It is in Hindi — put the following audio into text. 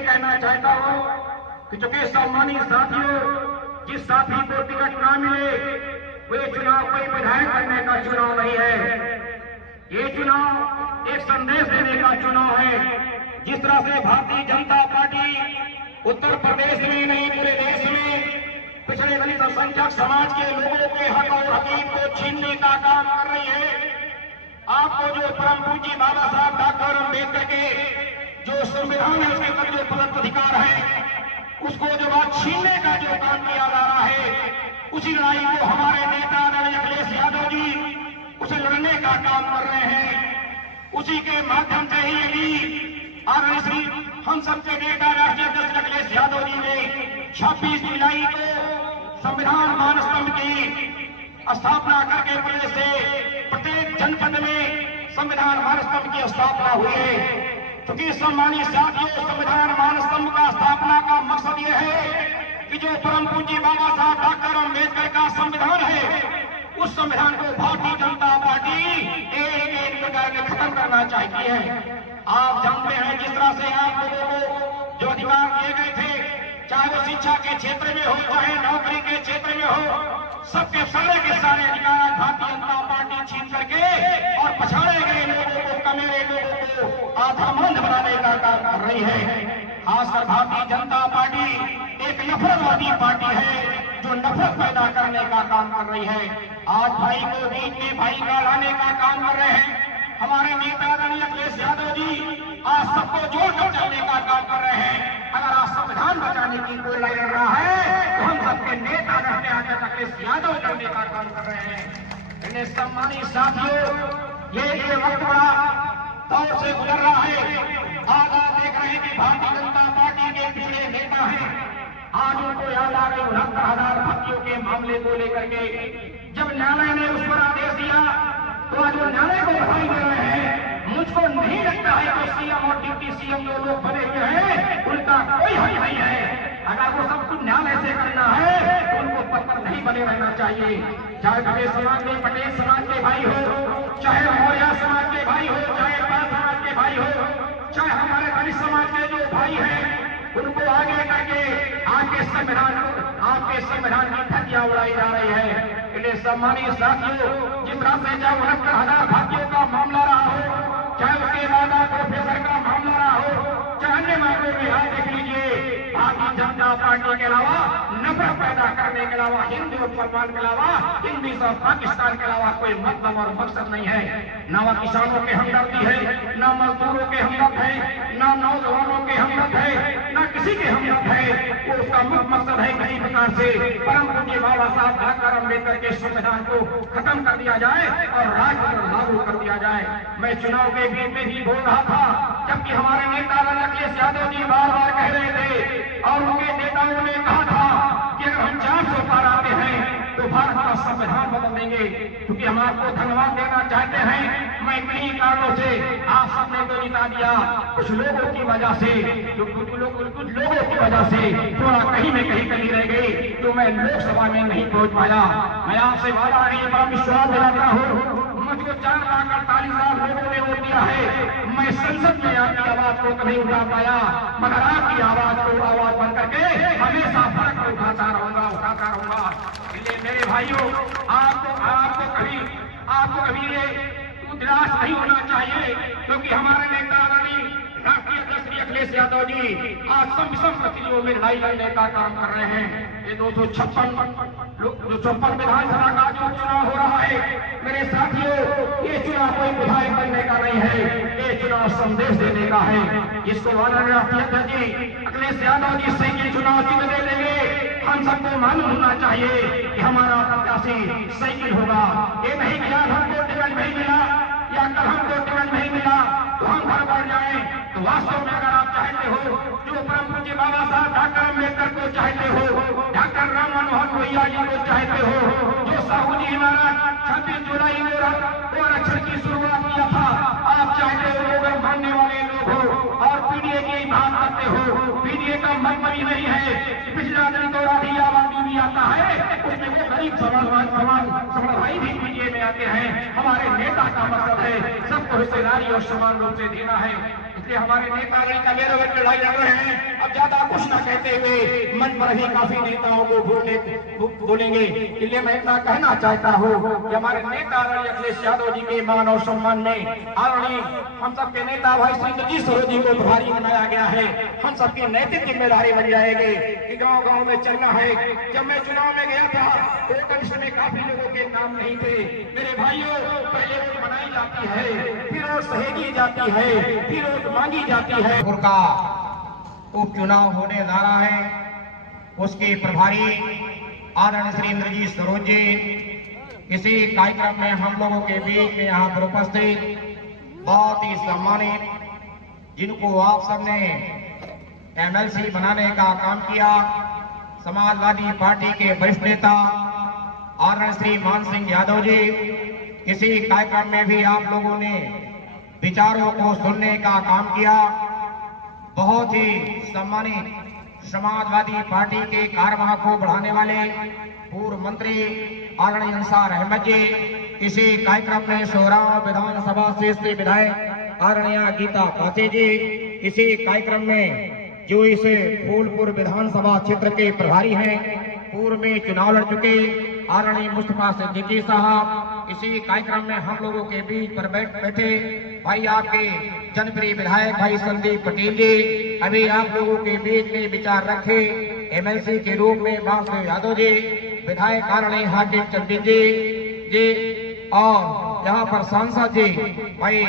यही कहना चाहता हूँ कि चूंकि सम्मानित साथियों, जिस साथी को टिकट ना मिले वो चुनाव कोई विधायक बनने का चुनाव नहीं है। ये चुनाव एक संदेश देने का चुनाव है। जिस तरह से भारतीय जनता पार्टी उत्तर प्रदेश में नहीं पूरे देश में पिछड़े दलित अल्पसंख्यक समाज के लोगों के हक और हकीक को छीनने का काम कर रही है। आपको जो परम पूज्य बाबा साहब डॉक्टर अम्बेडकर के जो संविधान है उसके तहत जो प्रदत्त अधिकार है उसको जो बात छीनने का जो काम किया जा रहा है, उसी लड़ाई को हमारे नेता आदरणीय अखिलेश यादव जी उसे लड़ने का काम कर रहे हैं। उसी के माध्यम से ही यदि आदरणीय श्री हम सबके नेता राष्ट्रीय अध्यक्ष अखिलेश यादव जी ने 26 जुलाई को संविधान महास्तंभ की स्थापना करके प्रदेश से प्रत्येक जनपद में संविधान महास्तंभ की स्थापना हुई है। क्योंकि सम्मानित साथियों, संविधान महास्तंभ का स्थापना का मकसद यह है कि जो परम पूज्य बाबा साहब डॉक्टर अम्बेडकर का संविधान है उस संविधान को भारतीय जनता पार्टी एक प्रकार के खत्म करना चाहती है। आप जानते हैं जिस तरह से आप लोगों को जो अधिकार दिए गए थे, चाहे वो शिक्षा के क्षेत्र में हो चाहे नौकरी के क्षेत्र में हो, सबके सारे के सारे अधिकार भारतीय जनता पार्टी छीन करके और पछाड़े गए लोगों को, कमेरे लोगों को आधामंद बनाने का काम कर रही है। खासकर भारतीय जनता पार्टी एक नफरतवादी पार्टी है जो नफरत पैदा करने का काम कर रही है। आज भाई को बीच में भाई का लाने का काम कर रहे हैं। हमारे नेता आदरणीय अखिलेश यादव जी आज सबको जोड़कर चलने का काम कर रहे हैं। अगर आज संविधान बचाने की कोई लड़ाई लड़ रहा है तो हम सबके नेता अखिलेश यादव करने का काम कर रहे हैं। इन्हें सम्मानित साथियों, ये वक्त बड़ा दौर से गुजर रहा है। आज आप देख रहे हैं कि भारतीय जनता पार्टी के पिछले नेता हैं, आज उनको याद आ गई 69,000 भर्तियों के मामले को लेकर के। जब न्यायालय ने उस पर आदेश दिया तो आज वो न्यायालय को बधाई दे रहे हैं। मुझको नहीं लगता है कि सीएम और डिप्टी सीएम जो लोग बने हुए हैं उनका कोई हक नहीं है। अगर वो सब कुछ न्यायालय से करना है तो उनको पद पर नहीं बने रहना चाहिए। चाहे पटेल समाज के पटेल समाज के भाई हो, चाहे मौर्य समाज के भाई हो, चाहे पाल समाज के भाई हो, चाहे हमारे दलित समाज के जो भाई हैं उनको आगे करके आपके संविधान की धज्जियां उड़ाई जा रही है। इसलिए सम्मानित साथियों, जिस तरह से जब 69,000 भाइयों का मामला रहा हो, चाहे उसके बाद प्रोफेसर का मामला रहा हो, चाहे अन्य मामलों में आप देख लीजिए भारतीय जनता पार्टी के अलावा नफरत पैदा करने के अलावा, हिंदू और मुसलमान के अलावा, हिंदी और पाकिस्तान के अलावा कोई मतलब और मकसद नहीं है। न वह किसानों के हमदर्दी है, न मजदूरों के हमदर्द है, न नौजवानों के हमदर्द है, न किसी के हमदर्द है। वो उसका मुख्य मकसद है कई प्रकार से परम पूज्य बाबा साहब डॉक्टर अम्बेडकर के संविधान को खत्म कर दिया जाए और राजतंत्र लागू कर दिया जाए। मैं चुनाव के बीच में भी बोल रहा था, जबकि हमारे नेता अखिलेश यादव जी बार बार कह रहे थे और उनके नेताओं ने कहा था कि अगर हम 400 पार आते हैं तो भारत का संविधान बदल देंगे। क्योंकि हम आपको धन्यवाद देना चाहते हैं। मैं कई कारणों से आप सबने तो जिता दिया, कुछ लोगों की वजह से, कुछ लोगों की वजह से थोड़ा कहीं में कहीं रह गई तो मैं लोकसभा में नहीं पहुंच पाया। मैं आपसे वादा नहीं बड़ा विश्वास दिलाता हूँ, मुझको 4,48,000 लोगों ने वोट दिया है। मैं संसद में आपकी आवाज को नहीं उठा पाया, मगर आपकी आवाज को आवाज बन करके हमेशा फर्क उठाता रहूंगा। इसलिए मेरे भाइयों, आपको कभी ये निराश नहीं होना चाहिए, क्योंकि हमारे नेता राष्ट्रीय अध्यक्ष अखिलेश यादव जी आज विषम परिस्थितियों में लड़ाई लड़ने का काम कर रहे हैं। ये 256 विधानसभा का जो चुनाव हो रहा है, मेरे साथियों, ये चुनाव कोई विधायक बनने का नहीं है, ये चुनाव संदेश देने का है। जिसको माननीय राष्ट्रीय अध्यक्ष जी अखिलेश यादव जी साइकिल चुनाव चिन्ह दे देंगे, हम सबको मालूम होना चाहिए कि हमारा प्रत्याशी साइकिल होगा। ये नहीं कि आज हमको टिकट नहीं मिला या कल हमको टिकट नहीं मिला तो हम घर बढ़ जाए। तो वास्तव में अगर आप चाहते हो, जो परम पूज्य बाबा साहब डॉक्टर अम्बेडकर को चाहते हो, डॉक्टर राम मनोहर लोहिया जी को चाहते हो, जो साहू जी महाराज 26 जुलाई को आरक्षण की शुरुआत किया था, आप चाहते हो लोग मानने वाले लोग हो और पीडीए की बात करते हो। पीडीए का मतलब ही नहीं है पिछला दिन तो राधी आबादी भी आता है, उसमें वो गरीब समान भाई भी पीडीए में आते हैं। हमारे नेता का मकसद है सबको हिस्सेदारी और समान रूप से देना है। इसलिए हमारे नेता का मेरे वक्त लड़ाई लड़ रहे हैं। अब ज्यादा कुछ न कहते हुए मन पर ही काफी नेताओं को बोलेंगे। इसलिए मैं इतना कहना चाहता हूँ कि हमारे नेता अखिलेश यादव जी के मान और सम्मान में आदरणीय हम सबके नेता भाई श्री इंद्रजीत सरोज जी को प्रभारी बनाया गया है। हम सबकी नैतिक जिम्मेदारी बन जाएगी कि गांव गांव में चलना है। जब मैं चुनाव में गया था तो कनिष्ठ में काफी लोगों के नाम नहीं थे। मेरे भाइयों, पहले वोट बनाई जाती है, फिर वोट सहेजी जाती है, फिर वोट मांगी जाती है। का उपचुनाव होने जा रहा है, उसके प्रभारी आदरणीय श्री इंद्रजीत सरोज जी इसी कार्यक्रम में हम लोगों के बीच में यहाँ पर उपस्थित बहुत ही सम्मानित, जिनको आप सबने एमएलसी बनाने का काम किया, समाजवादी पार्टी के वरिष्ठ नेता आदरणीय श्री मान सिंह यादव जी, इसी कार्यक्रम में भी आप लोगों ने विचारों को सुनने का काम किया। बहुत ही सम्मानित समाजवादी पार्टी के कार्यवाह को बढ़ाने वाले पूर्व मंत्री आदरणीय अंसार अहमद जी, इसी कार्यक्रम में सोहराव विधानसभा से विधायक आदरणीय गीता पासे जी, इसी कार्यक्रम में जो इस फूलपुर विधानसभा क्षेत्र के प्रभारी हैं, पूर्व में चुनाव लड़ चुके आदरणीय मुस्तफा सिद्दीकी साहब, इसी कार्यक्रम में हम लोगों के बीच पर बैठे भाई आपके जनप्रिय विधायक भाई संदीप पटेल जी, अभी आप लोगों के बीच में विचार रखे एमएलसी के रूप में बासु यादव जी, विधायक आदरणीय हाकिम चंदन जी और यहाँ पर सांसद जी भाई